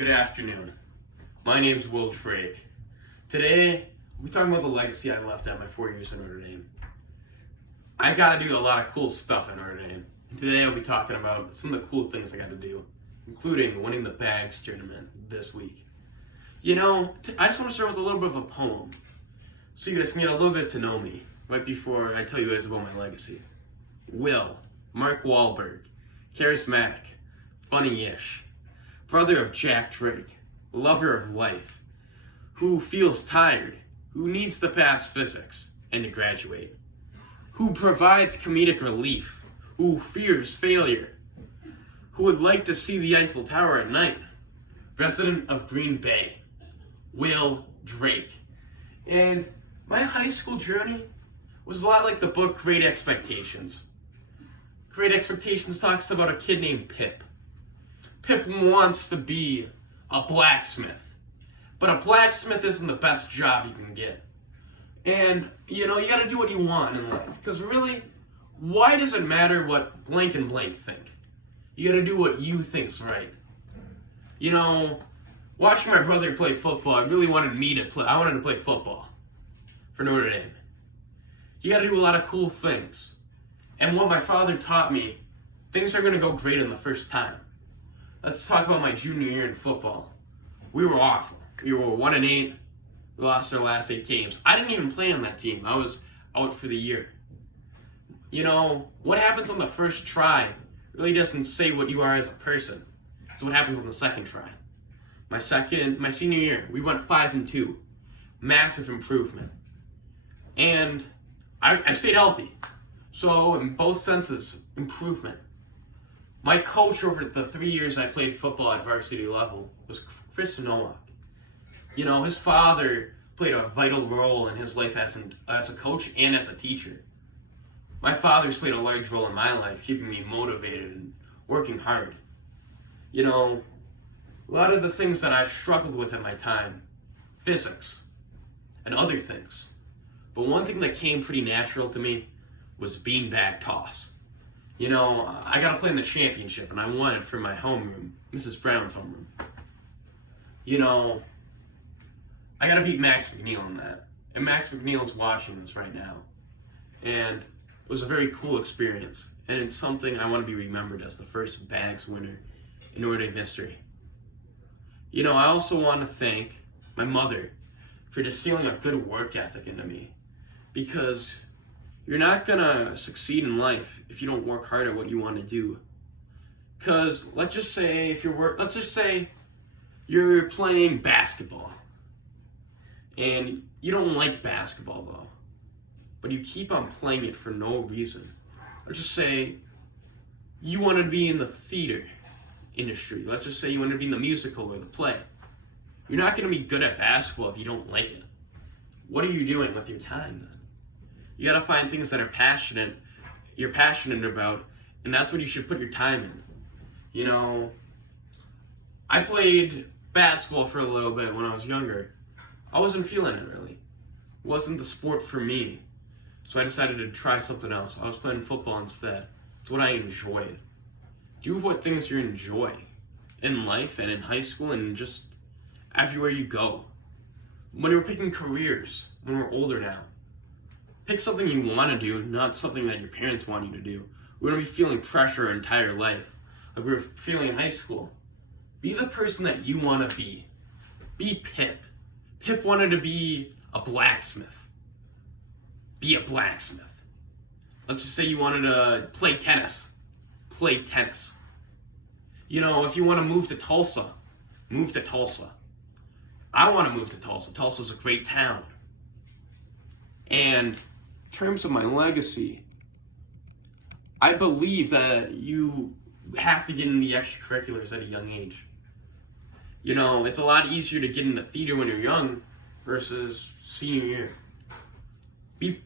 Good afternoon. My name's Will Drake. Today, we're talking about the legacy I left at my 4 years at Notre Dame. I got to do a lot of cool stuff at Notre Dame. And today, I'll be talking about some of the cool things I got to do, including winning the Bags tournament this week. I just want to start with a little bit of a poem, so you guys can get a little bit to know me right before I tell you guys about my legacy. Will, Mark Wahlberg, charismatic, funny-ish, brother of Jack Drake, lover of life, who feels tired, who needs to pass physics and to graduate, who provides comedic relief, who fears failure, who would like to see the Eiffel Tower at night, resident of Green Bay, Will Drake. And my high school journey was a lot like the book Great Expectations. Great Expectations talks about a kid named Pip. Pip wants to be a blacksmith, but a blacksmith isn't the best job you can get. And, you gotta do what you want in life, because really, why does it matter what blank and blank think? You gotta do what you think's right. Watching my brother play football, I really wanted I wanted to play football for Notre Dame. You gotta do a lot of cool things. And what my father taught me, things are gonna go great in the first time. Let's talk about my junior year in football. We were awful. We were 1-8. We lost our last 8 games. I didn't even play on that team. I was out for the year. What happens on the first try really doesn't say what you are as a person. It's what happens on the second try. My senior year, we went 5-2. Massive improvement. And I stayed healthy. So in both senses, improvement. My coach over the 3 years I played football at varsity level was Chris Nowak. His father played a vital role in his life as a coach and as a teacher. My father's played a large role in my life, keeping me motivated and working hard. A lot of the things that I've struggled with in my time, physics and other things. But one thing that came pretty natural to me was beanbag toss. I got to play in the championship, and I won it for my homeroom, Mrs. Brown's homeroom. I got to beat Max McNeil in that. And Max McNeil's watching this right now. And it was a very cool experience. And it's something I want to be remembered as the first Bags winner in Notre Dame history. I also want to thank my mother for distilling a good work ethic into me. Because you're not going to succeed in life if you don't work hard at what you want to do. Because let's just say you're playing basketball. And you don't like basketball though. But you keep on playing it for no reason. Let's just say you want to be in the theater industry. Let's just say you want to be in the musical or the play. You're not going to be good at basketball if you don't like it. What are you doing with your time then? You gotta find things that you're passionate about, and that's what you should put your time in. I played basketball for a little bit when I was younger. I wasn't feeling it really. It wasn't the sport for me. So I decided to try something else. I was playing football instead. It's what I enjoyed. Do what things you enjoy in life and in high school and just everywhere you go. When we're picking careers, when we're older now, pick something you want to do, not something that your parents want you to do. We don't be feeling pressure our entire life, like we were feeling in high school. Be the person that you want to be. Be Pip. Pip wanted to be a blacksmith. Be a blacksmith. Let's just say you wanted to play tennis. Play tennis. If you want to move to Tulsa, move to Tulsa. I want to move to Tulsa. Tulsa's a great town. And in terms of my legacy, I believe that you have to get in the extracurriculars at a young age. It's a lot easier to get into theater when you're young versus senior year.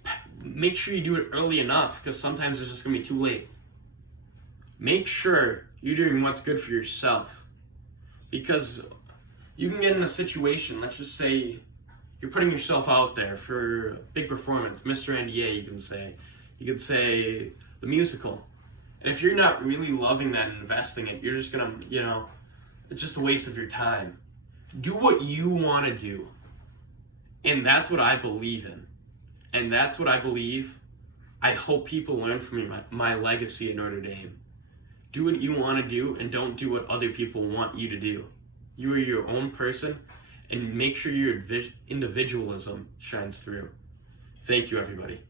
Make sure you do it early enough, because sometimes it's just going to be too late. Make sure you're doing what's good for yourself, because you can get in a situation, let's just say, you're putting yourself out there for a big performance, Mr. NDA, you can say. You could say the musical. And if you're not really loving that and investing it, you're just gonna, It's just a waste of your time. Do what you want to do. And that's what I believe in. And that's what I believe I hope people learn from me, my legacy at Notre Dame. Do what you want to do and don't do what other people want you to do. You are your own person, and make sure your individualism shines through. Thank you, everybody.